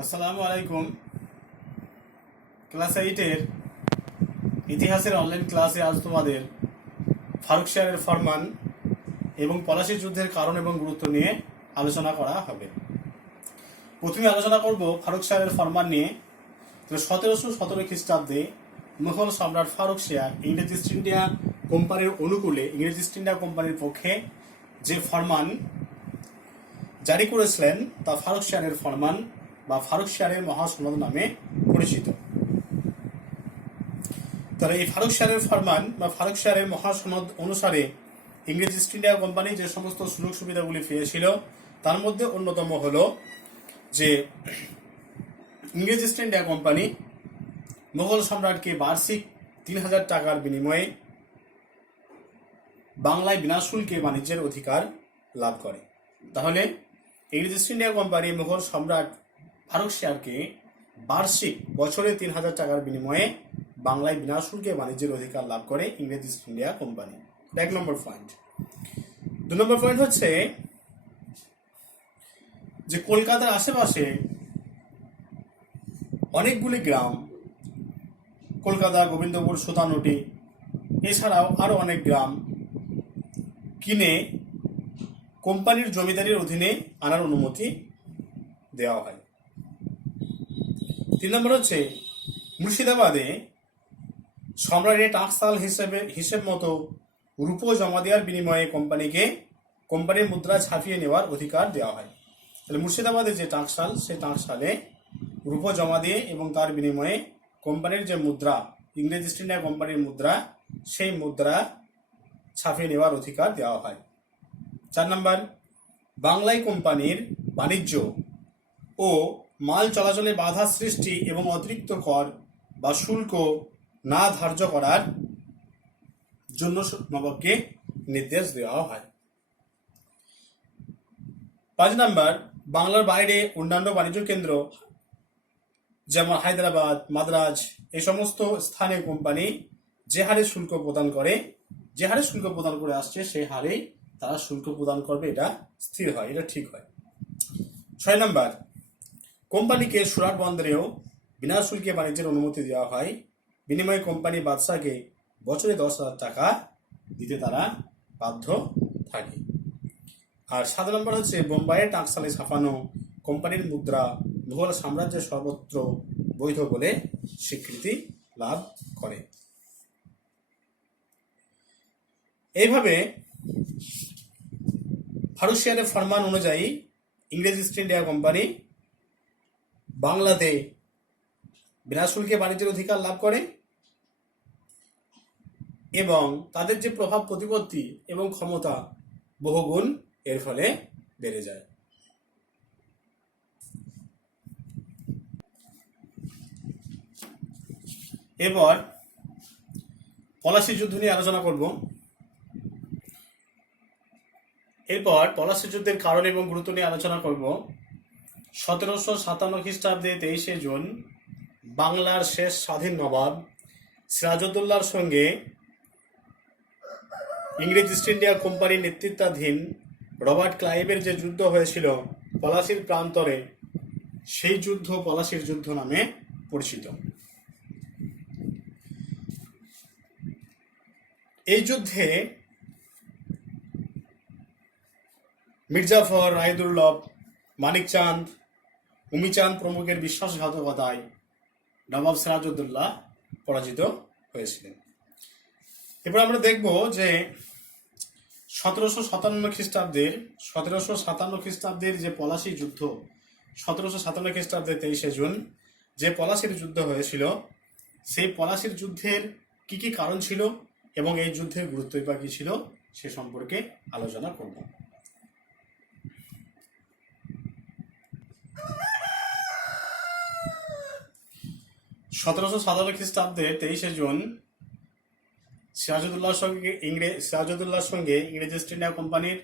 আসসালামু আলাইকুম। ক্লাস 8-এর ইতিহাসের অনলাইন ক্লাসে আজ তোমাদের ফারুক শাহের ফরমান এবং পলাশী যুদ্ধের কারণ এবং গুরুত্ব নিয়ে আলোচনা করা হবে। প্রথমে আলোচনা করব ফারুক শাহের ফরমান নিয়ে। 1717 খ্রিস্টাব্দে মুঘল সম্রাট ফারুক শাহ ইংরেজ ইস্ট ইন্ডিয়া কোম্পানির অনুকূলে ইংরেজ ইস্ট ইন্ডিয়া কোম্পানির পক্ষে যে ফরমান জারি করেছিলেন তা ফারুক শাহের ফরমান বা ফারুক শাহের মহাসনদ নামে পরিচিত। তাহলে এই ফারুক শাহের ফরমান বা ফারুক শাহের মহাসনদ অনুসারে ইংরেজ ইস্ট ইন্ডিয়া কোম্পানি যে সমস্ত সুযোগ সুবিধাগুলি পেয়েছিল তার মধ্যে অন্যতম হল যে ইংরেজ ইস্ট ইন্ডিয়া কোম্পানি মুঘল সম্রাটকে বার্ষিক 3000 টাকার বিনিময়ে বাংলায় বিনা শুল্কে বাণিজ্যের অধিকার লাভ করে। তাহলে ইংরেজ ইস্ট ইন্ডিয়া কোম্পানি মুঘল সম্রাট ফারুক শাহকে বার্ষিক বছরে 3000 টাকার বিনিময়ে বাংলায় বিনা শুল্কে বাণিজ্যের অধিকার লাভ করে ইংরেজ ইস্ট ইন্ডিয়া কোম্পানি। 1 নম্বর পয়েন্ট। 2 নম্বর পয়েন্ট হচ্ছে যে কলকাতার আশেপাশে অনেকগুলি গ্রাম, কলকাতা, গোবিন্দপুর, সুতানুটি, এছাড়াও আরো অনেক গ্রাম কিনে কোম্পানির জমিদারির অধীনে আনার অনুমতি দেওয়া হয়। 3 নম্বর হচ্ছে মুর্শিদাবাদে সম্রাটের টাকসাল হিসেব মতো রূপো জমা দেওয়ার বিনিময়ে কোম্পানিকে কোম্পানির মুদ্রা ছাপিয়ে নেওয়ার অধিকার দেওয়া হয়। তাহলে মুর্শিদাবাদের যে টাকসাল, সেই টাকসালে রূপো জমা দিয়ে এবং তার বিনিময়ে কোম্পানির যে মুদ্রা, ইংরেজ ইস্ট ইন্ডিয়া কোম্পানির মুদ্রা, সেই মুদ্রা ছাপিয়ে নেওয়ার অধিকার দেওয়া হয়। 4 নম্বর, বাংলায় কোম্পানির বাণিজ্য ও মাল চলাচলে বাধা সৃষ্টি এবং অতিরিক্ত কর বা শুল্ক না ধার্য করার জন্য নবাবকে নির্দেশ দেওয়া হয়। 5 নম্বর, বাংলার বাইরে অন্যান্য বাণিজ্য কেন্দ্র যেমন হায়দ্রাবাদ, মাদ্রাজ, এই সমস্ত স্থানে কোম্পানি যে হারে শুল্ক প্রদান করে, যে হারে শুল্ক প্রদান করে আসছে সেই হারেই তারা শুল্ক প্রদান করবে, এটা স্থির হয়, এটা ঠিক হয়। 6 নম্বর, কোম্পানিকে সুরাট বন্দরেও বিনা শুল্কে বাণিজ্যের অনুমতি দেওয়া হয়। বিনিময়ে কোম্পানি বাদশাকে বছরে 10,000 টাকা দিতে তারা বাধ্য থাকে। আর 7 নম্বর হচ্ছে বোম্বাইয়ের টাকসালে ছাপানো কোম্পানির মুদ্রা মুঘল সাম্রাজ্যের সর্বত্র বৈধ বলে স্বীকৃতি লাভ করে। এইভাবে ফারুক শাহের ফরমান অনুযায়ী ইংরেজ ইস্ট ইন্ডিয়া কোম্পানি বাংলাতে বিনা শুল্কে বাণিজ্যের অধিকার লাভ করে এবং তাদের যে প্রভাব প্রতিপত্তি এবং ক্ষমতা বহুগুণ এর ফলে বেড়ে যায়। এরপর পলাশী যুদ্ধ নিয়ে আলোচনা করব। এরপর পলাশী যুদ্ধের কারণ এবং গুরুত্ব নিয়ে আলোচনা করব। 1757 খ্রিস্টাব্দে 23শে জুন বাংলার শেষ স্বাধীন নবাব সিরাজউদ্দৌলার সঙ্গে ইংরেজ ইস্ট ইন্ডিয়া কোম্পানির নেতৃত্বাধীন রবার্ট ক্লাইভের যে যুদ্ধ হয়েছিল পলাশীর প্রান্তরে, সেই যুদ্ধ পলাশীর যুদ্ধ নামে পরিচিত। এই যুদ্ধে মির্জাফর, রায়দুর্লভ, মানিকচাঁদ, উমিচাঁদ প্রমুখের বিশ্বাসঘাতকতায় নবাব সিরাজউদ্দৌলা পরাজিত হয়েছিলেন। এবার আমরা দেখব যে 1757 খ্রিস্টাব্দের যে পলাশী যুদ্ধ, 1757 খ্রিস্টাব্দে 23শে জুন যে পলাশীর যুদ্ধ হয়েছিল, সেই পলাশীর যুদ্ধের কি কি কারণ ছিল এবং এই যুদ্ধের গুরুত্বই বা কি ছিল সে সম্পর্কে আলোচনা করব। 1757 খ্রিস্টাব্দে 23শে জুন সিরাজউদ্দৌলার সঙ্গে ইংরেজ ইস্ট ইন্ডিয়া কোম্পানির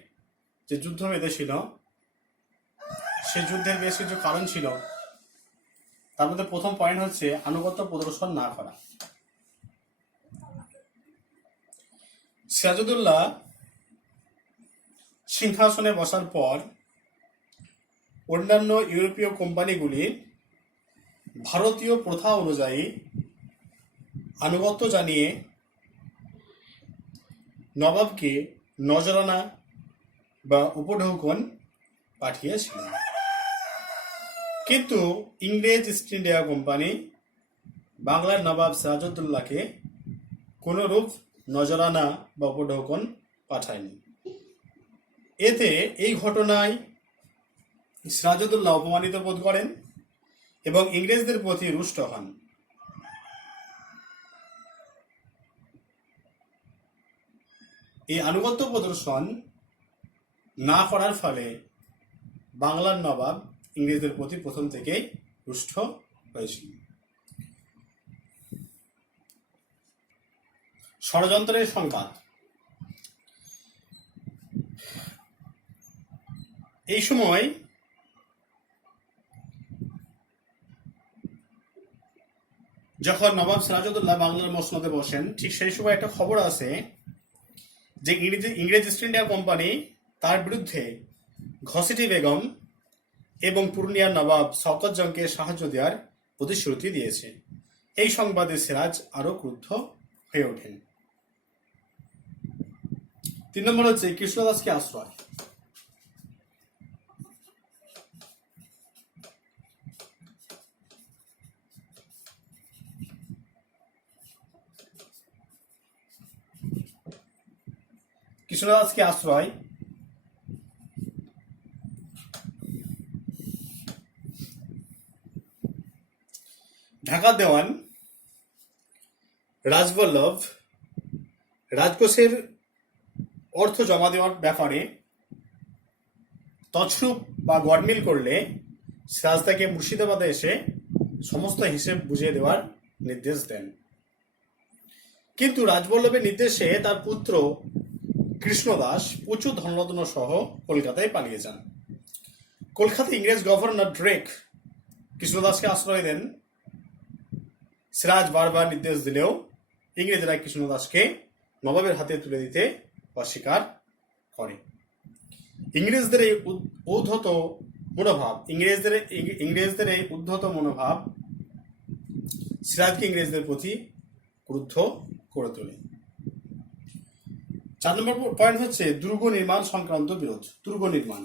যে যুদ্ধ বেঁধেছিল, সে যুদ্ধের বেশ কিছু কারণ ছিল। তার মধ্যে প্রথম পয়েন্ট হচ্ছে আনুগত্য প্রদর্শন না করা। সিরাজউদ্দৌলা সিংহাসনে বসার পর অন্যান্য ইউরোপীয় কোম্পানিগুলি ভারতীয় প্রথা অনুযায়ী আনুগত্য জানিয়ে নবাবকে নজরানা বা উপঢৌকন পাঠিয়েছিলেন। কিন্তু ইংরেজ ইস্ট ইন্ডিয়া কোম্পানি বাংলার নবাব সিরাজউদ্দৌলাকে কোনরূপ নজরানা বা উপঢৌকন পাঠায়নি। এতে এই ঘটনায় সিরাজউদ্দৌলা অপমানিত বোধ করেন এবং ইংরেজদের প্রতি রুষ্ট হন। এই আনুগত্য প্রদর্শন না করার ফলে বাংলার নবাব ইংরেজদের প্রতি প্রথম থেকেই রুষ্ট হয়েছিল। ষড়যন্ত্রের সংবাদ। এই সময় যখন নবাব সিরাজউদ্দৌলা বাংলার মসনদে বসেন, ঠিক সেই সময় একটা খবর আছে যে ইংরেজ ইস্ট ইন্ডিয়া কোম্পানি তার বিরুদ্ধে ঘসেটি বেগম এবং পূর্ণিয়ার নবাব শওকত জংকে সাহায্য দেওয়ার প্রতিশ্রুতি দিয়েছে। এই সংবাদে সিরাজ আরো ক্রুদ্ধ হয়ে ওঠেন। 3 নম্বর হচ্ছে কৃষ্ণদাসকে আশ্রয়। কৃষ্ণদাসকে আশ্রয় ঢাকা দেওয়ান রাজবল্লভ রাজকোষের অর্থ জমা দেওয়ার ব্যাপারে তছরূপ বা গডমিল করলে সিরাজ তাকে মুর্শিদাবাদে এসে সমস্ত হিসেব বুঝিয়ে দেওয়ার নির্দেশ দেন। কিন্তু রাজবল্লভের নির্দেশে তার পুত্র কৃষ্ণদাস প্রচুর ধনরত্ন সহ কলকাতায় পালিয়ে যান। কলকাতায় ইংরেজ গভর্নর ড্রেক কৃষ্ণদাসকে আশ্রয় দেন। সিরাজ বারবার নির্দেশ দিলেও ইংরেজরা কৃষ্ণদাসকে নবাবের হাতে তুলে দিতে অস্বীকার করে। ইংরেজদের এই উদ্ধত মনোভাব সিরাজকে ইংরেজদের প্রতি ক্রুদ্ধ করে তোলে। 4 নম্বর পয়েন্ট হচ্ছে দুর্গ নির্মাণ সংক্রান্ত বিরোধ। দুর্গ নির্মাণ।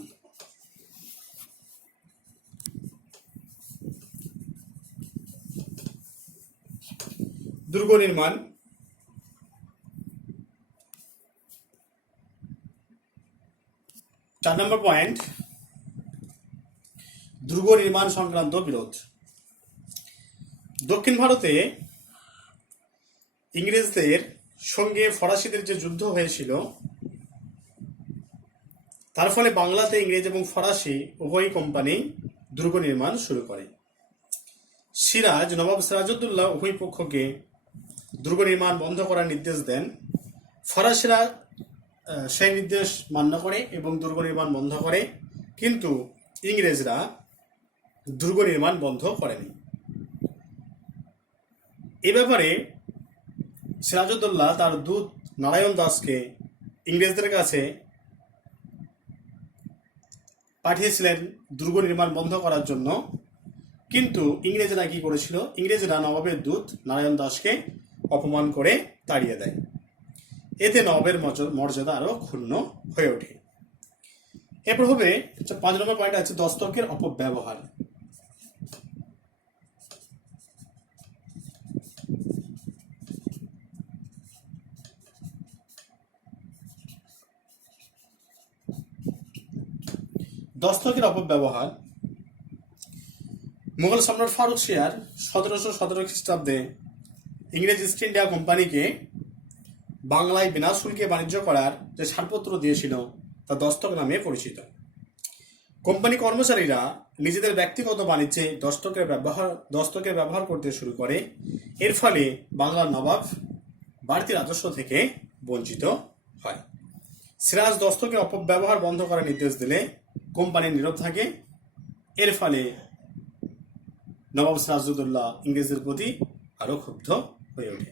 দুর্গ নির্মাণ। 4 নম্বর পয়েন্ট দুর্গ নির্মাণ সংক্রান্ত বিরোধ। দক্ষিণ ভারতে ইংরেজদের সঙ্গে ফরাসিদের যে যুদ্ধ হয়েছিল, তার ফলে বাংলাতে ইংরেজ এবং ফরাসি উভয় কোম্পানি দুর্গ নির্মাণ শুরু করে। নবাব সিরাজউদ্দৌলা উভয় পক্ষকে দুর্গ নির্মাণ বন্ধ করার নির্দেশ দেন। ফরাসিরা সেই নির্দেশ মান্য করে এবং দুর্গ নির্মাণ বন্ধ করে, কিন্তু ইংরেজরা দুর্গ নির্মাণ বন্ধ করেনি। এ ব্যাপারে সিরাজউদ্দৌলা তার দূত নারায়ণ দাসকে ইংরেজদের কাছে পাঠিয়েছিলেন দুর্গ নির্মাণ বন্ধ করার জন্য, কিন্তু ইংরেজরা কি করেছিল? ইংরেজরা নবাবের দূত নারায়ণ দাসকে অপমান করে তাড়িয়ে দেয়। এতে নবাবের মর্যাদা আরো ক্ষুণ্ণ হয়ে ওঠে। এরপর হবে 5 নম্বর পয়েন্ট আছে দস্তকের অপব্যবহার। দস্তকের অপব্যবহার। মুঘল সম্রাট ফারুক শিয়ার 1717 খ্রিস্টাব্দে ইংরেজ ইস্ট ইন্ডিয়া কোম্পানিকে বাংলায় বিনা শুল্কে বাণিজ্য করার যে ছাড়পত্র দিয়েছিল তা দস্তক নামে পরিচিত। কোম্পানি কর্মচারীরা নিজেদের ব্যক্তিগত বাণিজ্যে দস্তকের ব্যবহার করতে শুরু করে। এর ফলে বাংলার নবাব বাড়তি রাজস্ব থেকে বঞ্চিত হয়। সিরাজ দস্তকের অপব্যবহার বন্ধ করার নির্দেশ দিলে কোম্পানি নীরব থাকে। এর ফলে নবাব সিরাজউদ্দৌলা ইংরেজদের প্রতি আরো ক্ষুব্ধ হয়ে ওঠে।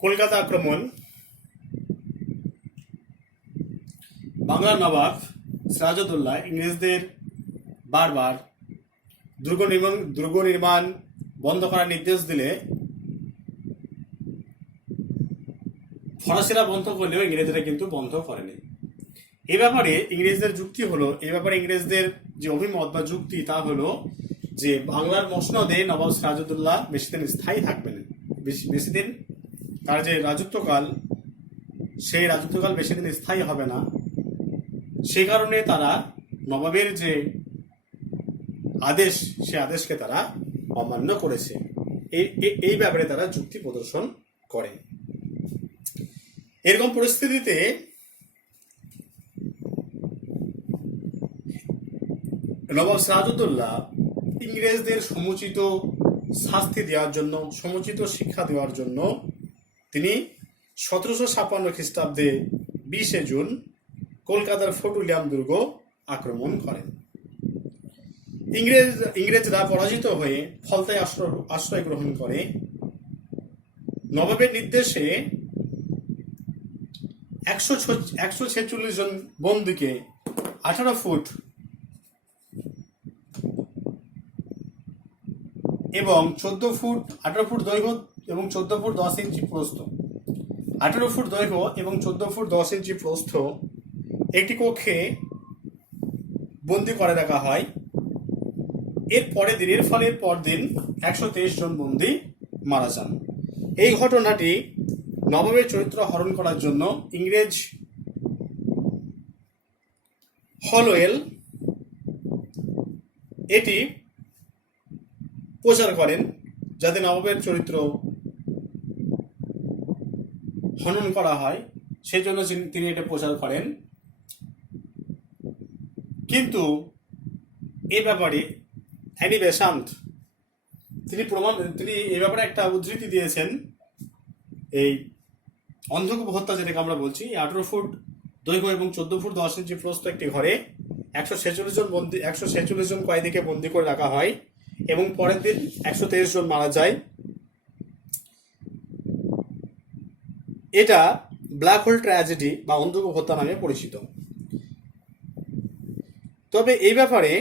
কলকাতা আক্রমণ। বাংলার নবাব সিরাজউদ্দৌলা ইংরেজদের বারবার দুর্গ নির্মাণ বন্ধ করার নির্দেশ দিলে ফরাসিরা বন্ধ করলেও ইংরেজরা কিন্তু বন্ধ করেনি। এই ব্যাপারে ইংরেজদের যুক্তি হলো, এই ব্যাপারে ইংরেজদের যে অভিমত বা যুক্তি তা হলো যে বাংলার মসনদে নবাব সিরাজউদ্দৌলা বেশি দিন স্থায়ী থাকবেন, বেশি দিন তার যে রাজত্বকাল সেই রাজত্বকাল বেশি দিন স্থায়ী হবে না। সেই কারণে তারা নবাবের যে আদেশ সে আদেশকে তারা অমান্য করেছে। এই ব্যাপারে তারা যুক্তি প্রদর্শন করে। এরকম পরিস্থিতিতে নবাব সিরাজউদ্দৌলা ইংরেজদের সমুচিত শাস্তি দেওয়ার জন্য, সমুচিত শিক্ষা দেওয়ার জন্য তিনি 1756 খ্রিস্টাব্দে 20 জুন কলকাতার ফোর্ট উইলিয়াম দুর্গ আক্রমণ করেন। ইংরেজরা পরাজিত হয়ে ফলতায় আশ্রয় গ্রহণ করে। নবাবের নির্দেশে 146 জন বন্দীকে 18 ফুট এবং 18 ফুট দৈর্ঘ্য এবং 14 ফুট 10 ইঞ্চি প্রস্থ, 18 ফুট দৈর্ঘ্য এবং 14 ফুট 10 ইঞ্চি প্রস্থ একটি কক্ষে বন্দী করে রাখা হয়। এর পরদিন 123 জন বন্দী মারা যান। এই ঘটনাটি নবাবের চরিত্র হরণ করার জন্য ইংরেজ হলওয়েল এটি প্রচার করেন যাতে নবাবের চরিত্র হনন করা হয়, সেই জন্য তিনি এটা প্রচার করেন। কিন্তু এ ব্যাপারে অ্যানি বেসান্ত তিনি এ ব্যাপারে একটা উদ্ধৃতি দিয়েছেন। এই অন্ধকূপ হত্যা যেটাকে আমরা বলছি, 18 ফুট দৈর্ঘ্য এবং 14 ফুট 10 ইঞ্চি প্রস্থ একটি ঘরে 146 জন কয়েদিকে বন্দী করে রাখা হয় এবং পরের দিন 123 জন মারা যায়। এটা ব্ল্যাক হোল ট্র্যাজেডি বা অন্ধকূপ হত্যা নামে পরিচিত। তবে এই ব্যাপারে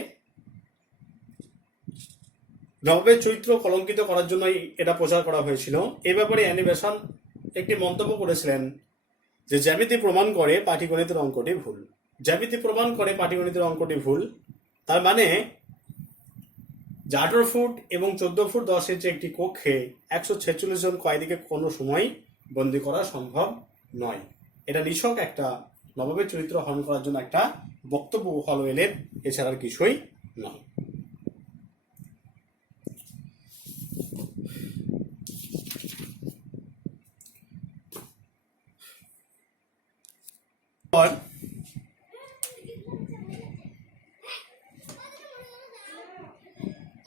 নবাবের চরিত্র কলঙ্কিত করার জন্য এটা প্রচার করা হয়েছিল। এই ব্যাপারে অ্যানি বেসান্ত একটি মন্তব্য করেছিলেন যে জ্যামিতি প্রমাণ করে পাটিগণিতের অঙ্কটি ভুল। জ্যামিতি প্রমাণ করে পাটিগণিতের অঙ্কটি ভুল, তার মানে 18 ফুট এবং 14 ফুট 10 ইঞ্চি একটি কক্ষে 146 জন কয়েদিকে কোনো সময় বন্দী করা সম্ভব নয়। এটা নিছক একটা নবাবের চরিত্র হরণ করার জন্য একটা বক্তব্য হলওয়েলের, এছাড়ার কিছুই নয়।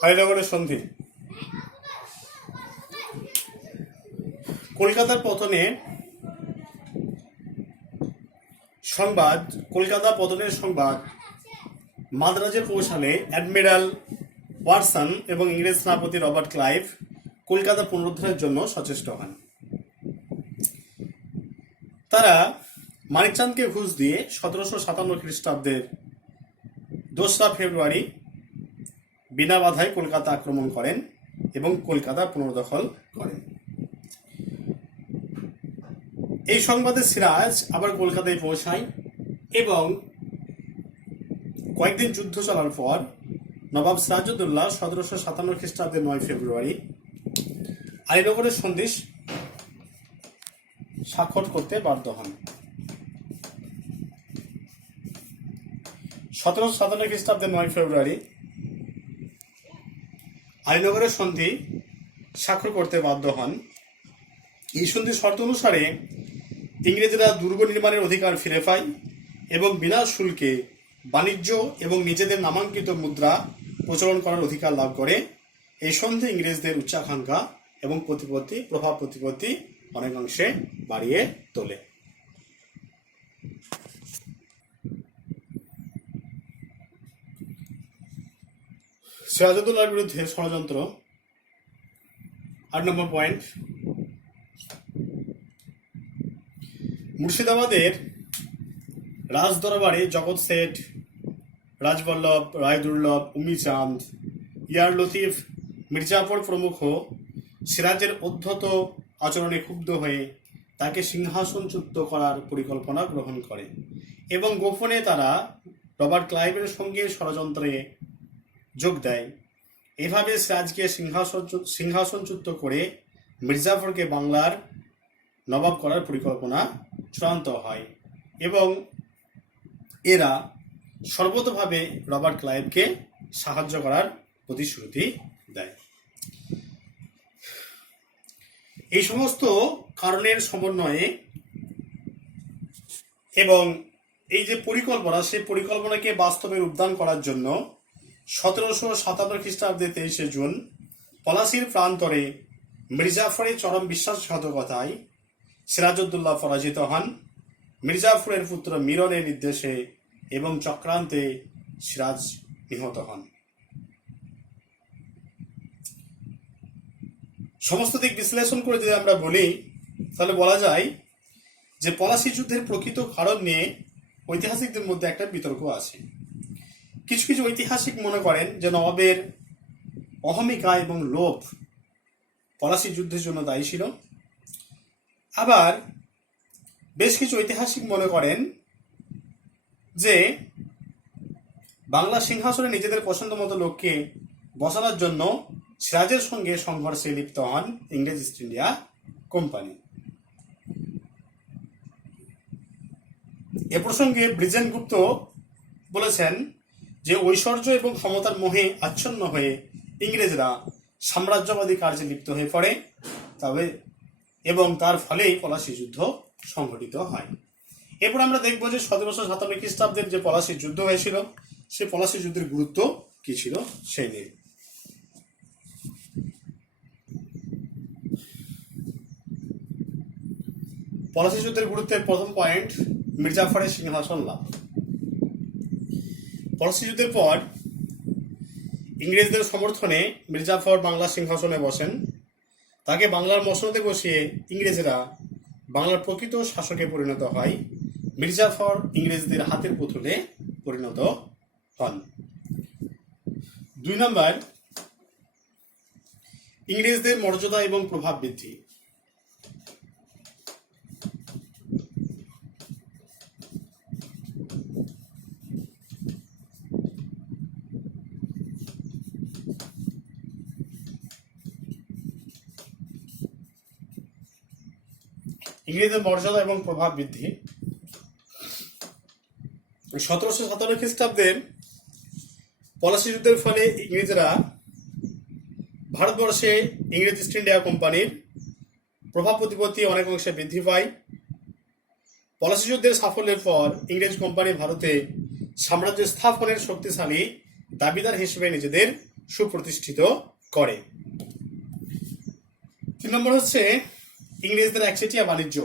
হায়দ্রাবাদের সন্ধি। কলকাতার পতনে সংবাদ মাদ্রাজে পৌঁছালে অ্যাডমিরাল ওয়াটসন এবং ইংরেজ সেনাপতি রবার্ট ক্লাইভ কলকাতা পুনরুদ্ধারের জন্য সচেষ্ট হন। তারা মানিকচাঁদকে ঘুষ দিয়ে 1757 খ্রিস্টাব্দের 2রা ফেব্রুয়ারি বিনা বাধায় কলকাতা আক্রমণ করেন এবং কলকাতা পুনর্দখল করেন। এই সংবাদে সিরাজ আবার কলকাতায় পৌঁছায় এবং কয়েকদিন যুদ্ধ চলার পর নবাব সিরাজউদ্দৌলা 1757 খ্রিস্টাব্দের 9 ফেব্রুয়ারি আলীনগরের সন্ধি স্বাক্ষর করতে বাধ্য হন। 1757 খ্রিস্টাব্দের 9 ফেব্রুয়ারি আলীনগরের সন্ধি স্বাক্ষর করতে বাধ্য হন। এই সন্ধির শর্ত অনুসারে ইংরেজরা দুর্গ নির্মাণের অধিকার ফিরে পায় এবং বিনা শুল্কে বাণিজ্য এবং নিজেদের নামাঙ্কিত মুদ্রা প্রচলন করার অধিকার লাভ করে। এই সন্ধি ইংরেজদের উচ্চাকাঙ্ক্ষা এবং প্রভাব প্রতিপত্তি অনেকাংশে বাড়িয়ে তোলে। সিরাজউদ্দৌলার বিরুদ্ধে ষড়যন্ত্র। 8 নম্বর পয়েন্ট, মুর্শিদাবাদের রাজদরবারে জগৎ শেঠ রাজবল্লভ, রায়দুর্লভ, উমিচাঁদ, ইয়ার লতিফ, মির্জাফর প্রমুখ সিরাজের উদ্ধত আচরণে ক্ষুব্ধ হয়ে তাকে সিংহাসনচ্যুত করার পরিকল্পনা গ্রহণ করে এবং গোপনে তারা রবার্ট ক্লাইভের সঙ্গে ষড়যন্ত্রে যোগ দেয়। এভাবে সিরাজকে সিংহাসনচ্যুত করে মির্জাফরকে বাংলার নবাব করার পরিকল্পনা চূড়ান্ত হয় এবং এরা সর্বতোভাবে রবার্ট ক্লাইভকে সাহায্য করার প্রতিশ্রুতি দেয়। এই সমস্ত কারণের সমন্বয়ে এবং এই যে পরিকল্পনা, সেই পরিকল্পনাকে বাস্তবে রূপদান করার জন্য 1757 খ্রিস্টাব্দে 23শে জুন পলাশির প্রান্তরে মির্জাফরের চরম বিশ্বাসঘাতকতায় সিরাজউদ্দৌলা পরাজিত হন। মির্জাফরের পুত্র মিরনের নির্দেশে এবং চক্রান্তে সিরাজ নিহত হন। সমস্ত দিক বিশ্লেষণ করে যদি আমরা বলি, তাহলে বলা যায় যে পলাশী যুদ্ধের প্রকৃত কারণ নিয়ে ঐতিহাসিকদের মধ্যে একটা বিতর্ক আছে। কিছু কিছু ঐতিহাসিক মনে করেন যে নবাবের অহমিকা এবং লোভ পলাশী যুদ্ধের জন্য দায়ী ছিল। আবার বেশ কিছু ঐতিহাসিক মনে করেন যে বাংলা সিংহাসনে নিজেদের পছন্দ মতো লোককে বসানোর জন্য সিরাজের সঙ্গে সংঘর্ষে লিপ্ত হন ইংরেজ ইস্ট ইন্ডিয়া কোম্পানি। এ প্রসঙ্গে ব্রিজেন গুপ্ত বলেছেন যে ঐশ্বর্য এবং ক্ষমতার মোহে আচ্ছন্ন হয়ে ইংরেজরা সাম্রাজ্যবাদী কার্যে লিপ্ত হয়ে পড়ে এবং তার ফলেই পলাশী যুদ্ধ সংঘটিত হয়। এরপর আমরা দেখব যে 1757 খ্রিস্টাব্দের যে পলাশী যুদ্ধ হয়েছিল, সেই পলাশী যুদ্ধের গুরুত্ব কি ছিল সেই নিয়ে। পলাশী যুদ্ধের গুরুত্বের প্রথম পয়েন্ট, মির্জাফরের সিংহাসন লাভ। পলাশী যুদ্ধের পর ইংরেজদের সমর্থনে মির্জাফর বাংলা সিংহাসনে বসেন। তাকে বাংলার মসনদে বসিয়ে ইংরেজরা বাংলার প্রকৃত শাসকে পরিণত হয়। মির্জাফর ইংরেজদের হাতের পুতুলে পরিণত হন। 2 নম্বর, ইংরেজদের মর্যাদা এবং প্রভাব বৃদ্ধি। ইংরেজদের মর্যাদা এবং প্রভাব বৃদ্ধি। 1757 খ্রিস্টাব্দের পলাশী যুদ্ধের ফলে ইংরেজরা ভারতবর্ষে ইংরেজ ইস্ট ইন্ডিয়া কোম্পানির প্রভাব প্রতিপত্তি অনেক অংশে বৃদ্ধি পায়। পলাশী যুদ্ধের সাফল্যের পর ইংরেজ কোম্পানি ভারতে সাম্রাজ্য স্থাপনের শক্তিশালী দাবিদার হিসেবে নিজেদের সুপ্রতিষ্ঠিত করে। 3 নম্বর হচ্ছে ইংরেজদের একচেটিয়া বাণিজ্য।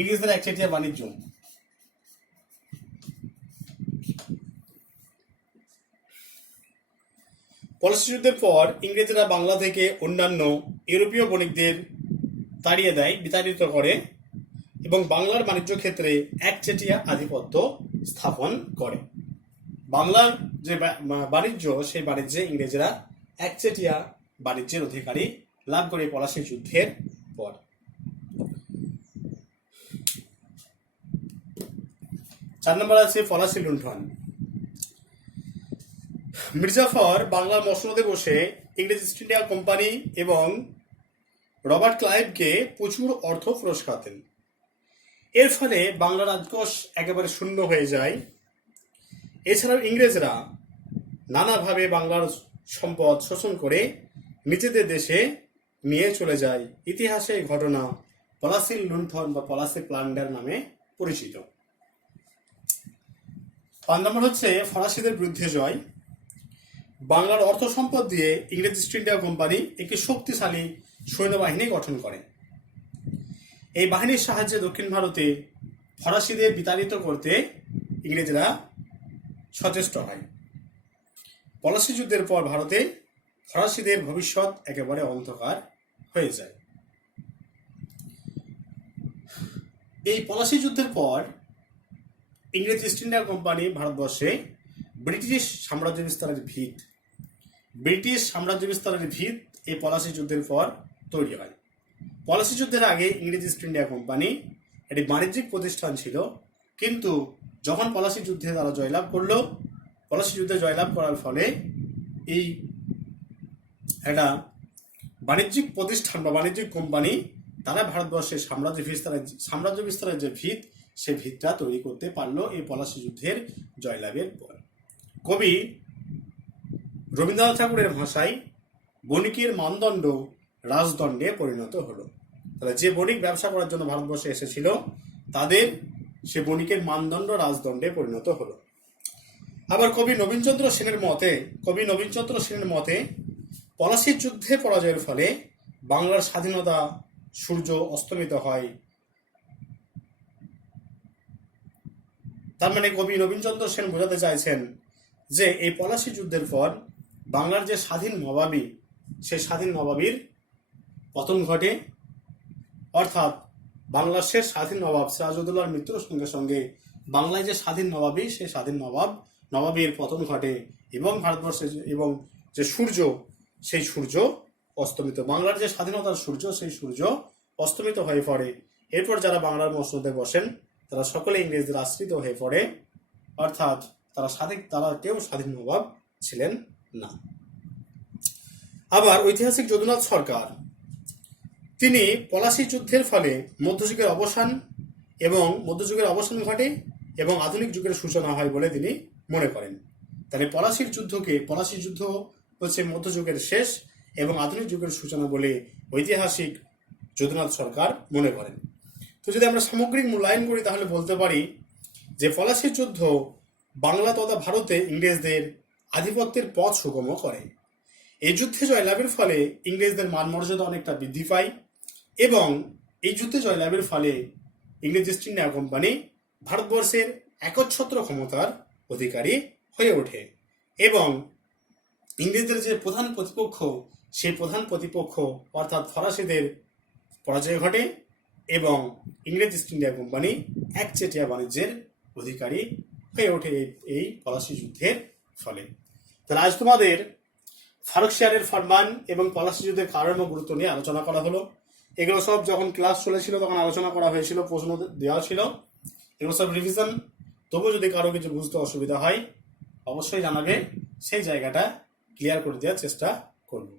ইংরেজদের একচেটিয়া বাণিজ্য। পলাশী যুদ্ধের পর ইংরেজরা বাংলা থেকে অন্যান্য ইউরোপীয় বণিকদের তাড়িয়ে দেয়, বিতাড়িত করে এবং বাংলার বাণিজ্য ক্ষেত্রে একচেটিয়া আধিপত্য স্থাপন করে। বাংলার যে বাণিজ্য, সেই বাণিজ্যে ইংরেজরা একচেটিয়া বাণিজ্যের অধিকারী লাভ করে পলাশী যুদ্ধের পর। 4 নম্বর আছে পলাশী লুণ্ঠন। মির্জাফর বাংলার মসনদে বসে ইংরেজ ইস্ট ইন্ডিয়া কোম্পানি এবং রবার্ট ক্লাইভকে প্রচুর অর্থ পুরস্কার দেন। এর ফলে বাংলা রাজকোষ একেবারে শূন্য হয়ে যায়। এছাড়াও ইংরেজরা নানাভাবে বাংলার সম্পদ শোষণ করে নিজেদের দেশে নিয়ে চলে যায়। ইতিহাসে এই ঘটনা পলাশী লুণ্ঠন বা পলাশী প্লান্ডার নামে পরিচিত। 5 নম্বর হচ্ছে ফরাসিদের বিরুদ্ধে জয়। বাংলার অর্থ সম্পদ দিয়ে ইংরেজ ইস্ট ইন্ডিয়া কোম্পানি একটি শক্তিশালী সৈন্যবাহিনী গঠন করে। এই বাহিনীর সাহায্যে দক্ষিণ ভারতে ফরাসিদের বিতাড়িত করতে ইংরেজরা সচেষ্ট হয়। পলাশী যুদ্ধের পর ভারতে ফরাসিদের ভবিষ্যৎ একেবারে অন্ধকার হয়ে যায়। এই পলাশী যুদ্ধের পর ইংরেজ ইস্ট ইন্ডিয়া কোম্পানি ভারতবর্ষে ব্রিটিশ সাম্রাজ্য বিস্তারের ভিত এই পলাশী যুদ্ধের পর তৈরি হয়। পলাশী যুদ্ধের আগে ইংরেজ ইস্ট ইন্ডিয়া কোম্পানি একটি বাণিজ্যিক প্রতিষ্ঠান ছিল, কিন্তু যখন পলাশী যুদ্ধে তারা জয়লাভ করলো, পলাশী যুদ্ধে জয়লাভ করার ফলে এই একটা বাণিজ্যিক প্রতিষ্ঠান বা বাণিজ্যিক কোম্পানি তারা ভারতবর্ষের সাম্রাজ্য বিস্তারের যে ভিত, সেই ভিতটা তৈরি করতে পারলো এই পলাশী যুদ্ধের জয়লাভের পর। কবি রবীন্দ্রনাথ ঠাকুরের ভাষায় বণিকের মানদণ্ড রাজদণ্ডে পরিণত হলো। তাহলে যে বণিক ব্যবসা করার জন্য ভারতবর্ষে এসেছিল, তাদের সে বণিকের মানদণ্ড রাজদণ্ডে পরিণত হলো। আবার কবি নবীনচন্দ্র সেনের মতে পলাশীর যুদ্ধে পরাজয়ের ফলে বাংলার স্বাধীনতা সূর্য অস্তমিত হয়। তার মানে কবি নবীনচন্দ্র সেন বোঝাতে চাইছেন যে এই পলাশী যুদ্ধের পর বাংলার যে স্বাধীন নবাবী, সেই স্বাধীন নবাবীর পতন ঘটে, অর্থাৎ বাংলার শেষ স্বাধীন নবাব সিরাজউদ্দৌলার মৃত্যুর সঙ্গে সঙ্গে বাংলায় যে স্বাধীন নবাবী, সেই স্বাধীন নবাবীর পতন ঘটে এবং ভারতবর্ষে এবং যে সূর্য, সেই সূর্য অস্তমিত, বাংলার যে স্বাধীনতার সূর্য, সেই সূর্য অস্তমিত হয়ে পড়ে। এরপর যারা বাংলার মসনদে বসেন তারা সকলে ইংরেজদের আশ্রিত হয়ে পড়ে, অর্থাৎ তারা কেউ স্বাধীন নবাব ছিলেন না। আবার ঐতিহাসিক যদুনাথ সরকার তিনি পলাশী যুদ্ধের ফলে মধ্যযুগের অবসান ঘটে এবং আধুনিক যুগের সূচনা হয় বলে তিনি মনে করেন। তাহলে পলাশী যুদ্ধ হচ্ছে মধ্যযুগের শেষ এবং আধুনিক যুগের সূচনা বলে ঐতিহাসিক যদুনাথ সরকার মনে করেন। তো যদি আমরা সামগ্রিক মূল্যায়ন করি তাহলে বলতে পারি যে পলাশী যুদ্ধ বাংলা তথা ভারতে ইংরেজদের আধিপত্যের পথ সুগম করে। এই যুদ্ধে জয়লাভের ফলে ইংরেজদের মান মর্যাদা অনেকটা বৃদ্ধি পায় এবং এই যুদ্ধে জয়লাভের ফলে ইংরেজ ইস্ট ইন্ডিয়া কোম্পানি ভারতবর্ষের একচ্ছত্র ক্ষমতার অধিকারী হয়ে ওঠে এবং ইংরেজদের যে প্রধান প্রতিপক্ষ, সেই প্রধান প্রতিপক্ষ অর্থাৎ ফরাসিদের পরাজয় ঘটে এবং ইংরেজ ইস্ট ইন্ডিয়া কোম্পানি একচেটিয়া বাণিজ্যের অধিকারী হয়ে ওঠে এই পলাশী যুদ্ধের ফলে। তাহলে আজ তোমাদের ফারুকশিয়ারের ফরমান এবং পলাশী যুদ্ধের কারণ ও গুরুত্ব নিয়ে আলোচনা করা হলো। এগুলো সব যখন ক্লাস চলেছিল তখন আলোচনা করা হয়েছিল, প্রশ্ন দেওয়া ছিল, এগুলো সব রিভিশন। তবুও যদি কারো কিছু বুঝতে অসুবিধা হয় অবশ্যই জানাবে, সেই জায়গাটা ক্লিয়ার করে দেওয়ার চেষ্টা করব।